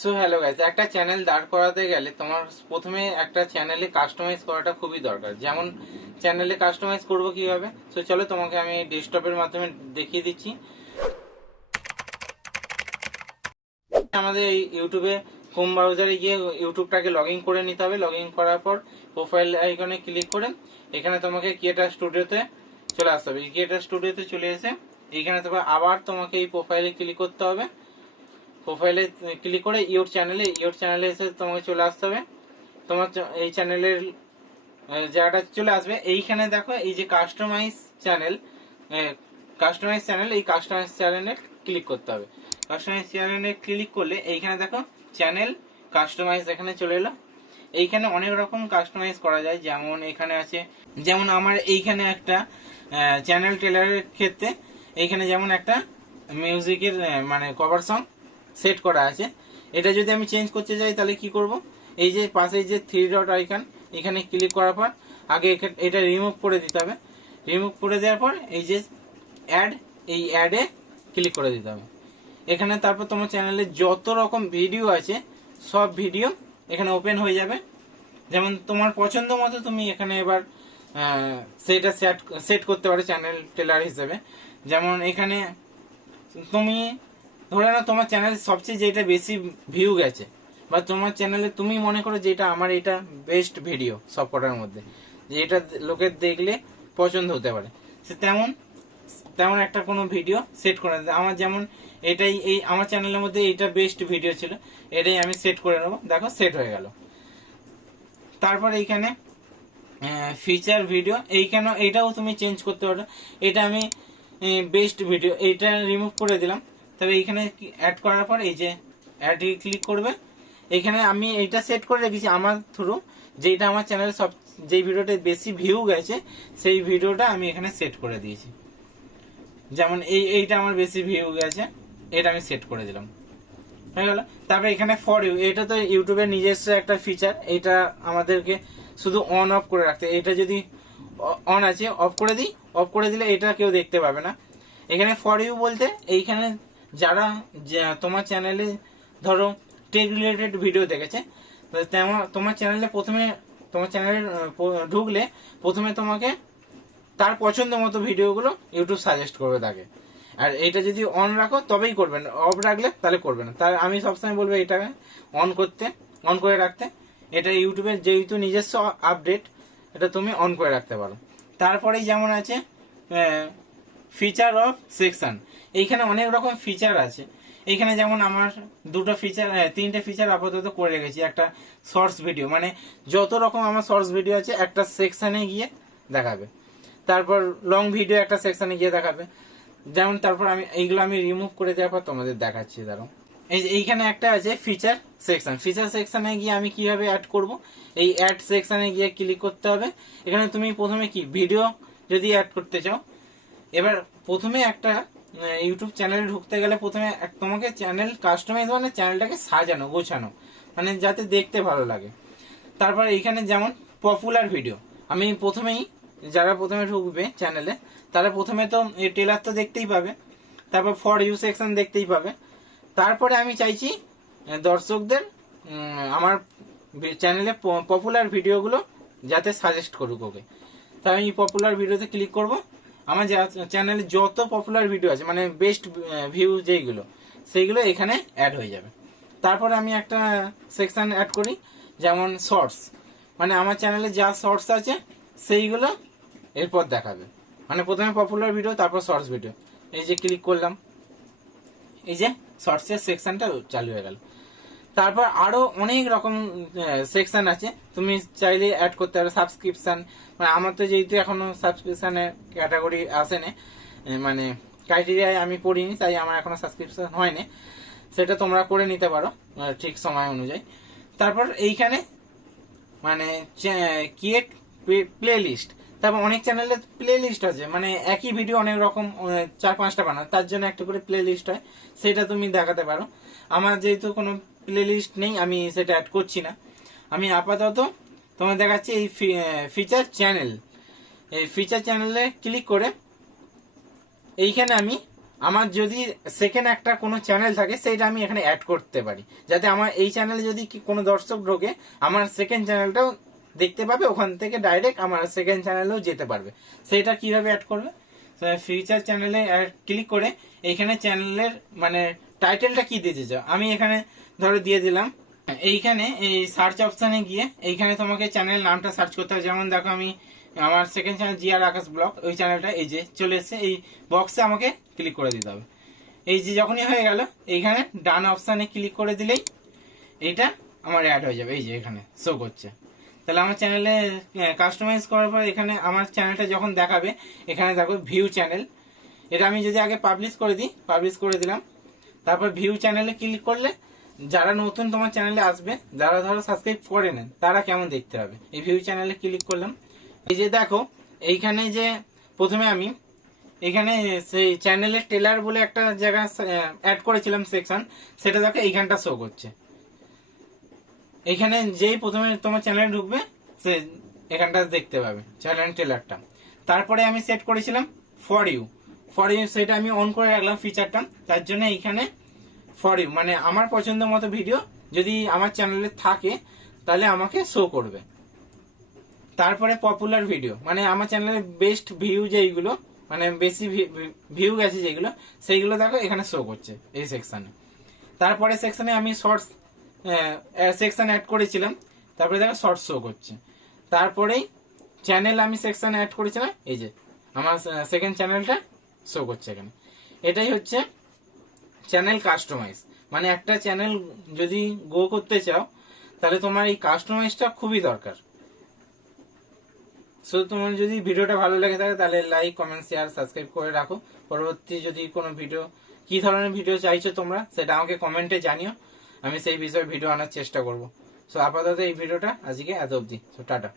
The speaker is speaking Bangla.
সো হ্যালো গাইস, একটা চ্যানেল দাঁড় করাতে গেলে তোমার প্রথমে একটা চ্যানেলে কাস্টমাইজ করাটা খুবই দরকার। যেমন চ্যানেলে কাস্টমাইজ করব কিভাবে, সো চলো তোমাকে আমি ডেস্কটপের মাধ্যমে দেখিয়ে দিচ্ছি। আমাদের এই ইউটিউবে হোম ব্রাউজারে গিয়ে ইউটিউবটাকে লগ ইন করে নিতে হবে। লগ ইন করার পর প্রোফাইল আইকনে ক্লিক করে এখানে তোমাকে ক্রিয়েটার স্টুডিওতে চলে আসতে হবে। ক্রিয়েটার স্টুডিওতে চলে এসে এইখানে তোমার আবার তোমাকে এই প্রোফাইলে ক্লিক করতে হবে। প্রোফাইলে ক্লিক করে ইউর চ্যানেলে এসে তোমাকে চলে আসতে হবে। তোমার এই চ্যানেলের জায়গাটা চলে আসবে। এইখানে দেখো এই যে কাস্টমাইজ চ্যানেল, এই কাস্টমাইজ চ্যানেলে ক্লিক করতে হবে। কাস্টমাইজ চ্যানেলে ক্লিক করলে এইখানে দেখো চ্যানেল কাস্টমাইজ এখানে চলে এলো। এইখানে অনেক রকম কাস্টমাইজ করা যায়। যেমন এখানে আছে, যেমন আমার এইখানে একটা চ্যানেল টেলারের ক্ষেত্রে এইখানে যেমন একটা মিউজিকের মানে কভার সং সেট করা আছে। এটা যদি আমি চেঞ্জ করতে যাই তাহলে কি করব, এই যে পাশে যে থ্রি ডট আইকন এখানে ক্লিক করার পর আগে এটা রিমুভ করে দিতে হবে। রিমুভ করে দেওয়ার পর এই যে এই অ্যাডে ক্লিক করে দিতে হবে। এখানে তারপর তোমার চ্যানেলে যত রকম ভিডিও আছে সব ভিডিও এখানে ওপেন হয়ে যাবে। যেমন তোমার পছন্দ মতো তুমি এখানে এবার সেটা সেট করতে পারো চ্যানেল টেলার হিসেবে। যেমন এখানে তুমি ধরে নাও তোমার চ্যানেল সবচেয়ে যেটা বেশি ভিউ গেছে, বা তোমার চ্যানেলে তুমি মনে করো যেটা আমার এটা বেস্ট ভিডিও সব কটার মধ্যে, যে এটা লোকের দেখলে পছন্দ হতে পারে, সে তেমন একটা কোনো ভিডিও সেট করে দেয়। আমার যেমন এটাই এই আমার চ্যানেলের মধ্যে এইটা বেস্ট ভিডিও ছিল, এটাই আমি সেট করে নেবো। দেখো সেট হয়ে গেল। তারপর এইখানে ফিচার ভিডিও, এইটাও তুমি চেঞ্জ করতে পারো। এটা আমি বেস্ট ভিডিও এইটা রিমুভ করে দিলাম। তবে এইখানে অ্যাড করার পর এই যে অ্যাড ক্লিক করবে। এখানে আমি এইটা সেট করে রেখেছি আমার থ্রু, যেটা আমার চ্যানেলে সব যেই ভিডিওটা বেশি ভিউ গেছে সেই ভিডিওটা আমি এখানে সেট করে দিয়েছি। যেমন এইটা আমার বেশি ভিউ গেছে, এটা আমি সেট করে দিলাম, হয়ে গেল। তারপরে এখানে ফর ইউ, এটা তো ইউটিউবের নিজস্ব একটা ফিচার, এটা আমাদেরকে শুধু অন অফ করে রাখতে। এটা যদি অন আছে অফ করে দিই, অফ করে দিলে এটা কেউ দেখতে পাবে না। এখানে ফর ইউ বলতে এইখানে যারা তোমার চ্যানেলে ধরো টেক রিলেটেড ভিডিও দেখেছে, তোমার চ্যানেলে ঢুকলে প্রথমে তোমাকে তার পছন্দ মতো ভিডিওগুলো ইউটিউব সাজেস্ট করবে তাকে। আর এটা যদি অন রাখো তবেই করবেন, অফ রাখলে তাহলে করবে না। তার আমি সবসময় বলবো এটাকে অন করে রাখতে। এটা ইউটিউবের যেহেতু নিজস্ব আপডেট, এটা তুমি অন করে রাখতে পারো। তারপরেই যেমন আছে ফিচার অফ সেকশন, এইখানে অনেক রকম ফিচার আছে। এইখানে যেমন আমার তিনটে ফিচার আপাতত করে রেখেছি। একটা শর্টস ভিডিও, মানে যত রকম আমার শর্টস ভিডিও আছে একটা সেকশনে গিয়ে দেখাবে। তারপর লং ভিডিও একটা সেকশনে গিয়ে দেখাবে। যেমন তারপর এইগুলো আমি রিমুভ করে দেওয়ার পর তোমাদের দেখাচ্ছি। ধরো এইখানে একটা আছে ফিচার সেকশনে গিয়ে আমি কিভাবে অ্যাড করব, এই অ্যাড সেকশনে গিয়ে ক্লিক করতে হবে। এখানে তুমি প্রথমে কি ভিডিও যদি অ্যাড করতে চাও, এবার প্রথমে একটা ইউটিউব চ্যানেলে ঢুকতে গেলে প্রথমে তোমাকে চ্যানেল কাস্টমাইজ মানে চ্যানেলটাকে সাজানো গোছানো, মানে যাতে দেখতে ভালো লাগে। তারপর এইখানে যেমন পপুলার ভিডিও, আমি যারা প্রথমে ঢুকবে চ্যানেলে তারা প্রথমে তো এই টেলার তো দেখতেই পাবে, তারপর ফর ইউ সেকশন দেখতেই পাবে। তারপরে আমি চাইছি দর্শকদের আমার চ্যানেলে পপুলার ভিডিওগুলো যাতে সাজেস্ট করুক ওকে। তাই আমি পপুলার ভিডিওতে ক্লিক করব। আমার চ্যানেলে যত পপুলার ভিডিও আছে মানে বেস্ট ভিউ যেইগুলো, সেইগুলো এখানে অ্যাড হয়ে যাবে। তারপরে আমি একটা সেকশন অ্যাড করি, যেমন শর্টস, মানে আমার চ্যানেলে যা শর্টস আছে সেইগুলো এরপর দেখাবে। মানে প্রথমে পপুলার ভিডিও, তারপর শর্টস ভিডিও। এই যে ক্লিক করলাম, এই যে শর্টসের সেকশনটা চালু হয়ে গেল। তারপর আরো অনেক রকম সেকশন আছে, তুমি চাইলে অ্যাড করতে পারো। সাবস্ক্রিপশন, মানে আমার তো যেহেতু এখনো সাবস্ক্রিপশনের ক্যাটাগরি আসেনি, মানে ক্রাইটেরিয়ায় আমি পড়িনি, তাই আমার এখনো সাবস্ক্রিপশন হয়নি। সেটা তোমরা করে নিতে পারো ঠিক সময় অনুযায়ী। তারপর এইখানে মানে ক্রিয়েট প্লে লিস্ট, তারপর অনেক চ্যানেলে প্লে লিস্ট আছে, মানে একই ভিডিও অনেক রকম 4-5টা বানায়, তার জন্য একটা করে প্লে লিস্ট হয়, সেটা তুমি দেখাতে পারো। আমার যেহেতু কোনো প্লে লিস্ট নেই, আমি সেটা অ্যাড করছি না। আমি আপাতত তোমার দেখাচ্ছি এই ফিচার চ্যানেল। এই ফিচার চ্যানেলে ক্লিক করে এইখানে আমি আমার যদি সেকেন্ড একটা কোনো চ্যানেল থাকে সেটা আমি এখানে অ্যাড করতে পারি, যাতে আমার এই চ্যানেলে যদি কোনো দর্শক ঢোকে আমার সেকেন্ড চ্যানেলটাও দেখতে পাবে, ওখান থেকে ডাইরেক্ট আমার সেকেন্ড চ্যানেলেও যেতে পারবে। সেটা কিভাবে অ্যাড করবে, ফিচার চ্যানেলে ক্লিক করে এইখানে চ্যানেলের মানে টাইটেলটা কি দিতে চাও, আমি এখানে ধরো দিয়ে দিলাম। এইখানে এই সার্চ অপশানে গিয়ে এইখানে তোমাকে চ্যানেল নামটা সার্চ করতে হবে। যেমন দেখো আমি আমার সেকেন্ড চ্যানেল জিআর আকাশ ব্লগ, ওই চ্যানেলটা এই যে চলে এসছে, এই বক্সে আমাকে ক্লিক করে দিতে হবে। এই যে যখনই হয়ে গেল এইখানে ডান অপশানে ক্লিক করে দিলেই এইটা আমার অ্যাড হয়ে যাবে, এই যে এখানে শো করছে। তাহলে আমার চ্যানেলে কাস্টমাইজ করার পর এখানে আমার চ্যানেলটা যখন দেখাবে এখানে দেখো ভিউ চ্যানেল, এটা আমি যদি আগে পাবলিশ করে দিই, পাবলিশ করে দিলাম, তারপর ভিউ চ্যানেলে ক্লিক করলে যারা নতুন তোমার চ্যানেলে আসবে, যারা ধরো সাবস্ক্রাইব করে নেন তারা কেমন দেখতে হবে। এই ভিউ চ্যানেলে ক্লিক করলাম, এই যে দেখো এইখানে যে প্রথমে আমি এখানে সেই চ্যানেলের টেলার বলে একটা জায়গা অ্যাড করেছিলাম সেকশন, সেটা দেখো এইখানটা শো করছে। এইখানে যেই প্রথমে তোমার চ্যানেলে ঢুকবে সে এখানটা দেখতে পাবে চ্যানেল টেলারটা। তারপরে আমি সেট করেছিলাম ফর ইউ, সেটা আমি অন করে রাখলাম ফিচারটা, তার জন্য এইখানে ফর ইউ মানে আমার পছন্দ মতো ভিডিও যদি আমার চ্যানেলে থাকে তাহলে আমাকে শো করবে। তারপরে পপুলার ভিডিও মানে আমার চ্যানেলের বেস্ট ভিউ যেইগুলো মানে বেশি ভিউ গেছে যেগুলো, সেইগুলো দেখো এখানে শো করছে এই সেকশনে। তারপরে সেকশনে আমি শর্টস সেকশন অ্যাড করেছিলাম, তারপরে দেখো শর্টস শো করছে। তারপরেই চ্যানেল আমি সেকশন অ্যাড করেছিলাম, এই যে আমার সেকেন্ড চ্যানেলটা শো করছে এখানে। এটাই হচ্ছে চ্যানেল কাস্টমাইজ, মানে একটা চ্যানেল যদি গ্রো করতে চাও তাহলে তোমার এই কাস্টমাইজটা খুবই দরকার। সো তোমার যদি ভিডিওটা ভালো লেগে থাকে তাহলে লাইক, কমেন্ট, শেয়ার, সাবস্ক্রাইব করে রাখো। পরবর্তী যদি কোনো ভিডিও, কি ধরনের ভিডিও চাইছো তোমরা সেটা আমাকে কমেন্টে জানিও, আমি সেই বিষয়ে ভিডিও আনার চেষ্টা করব। সো আপাতত এই ভিডিওটা আজকে এত অবধি। So tata.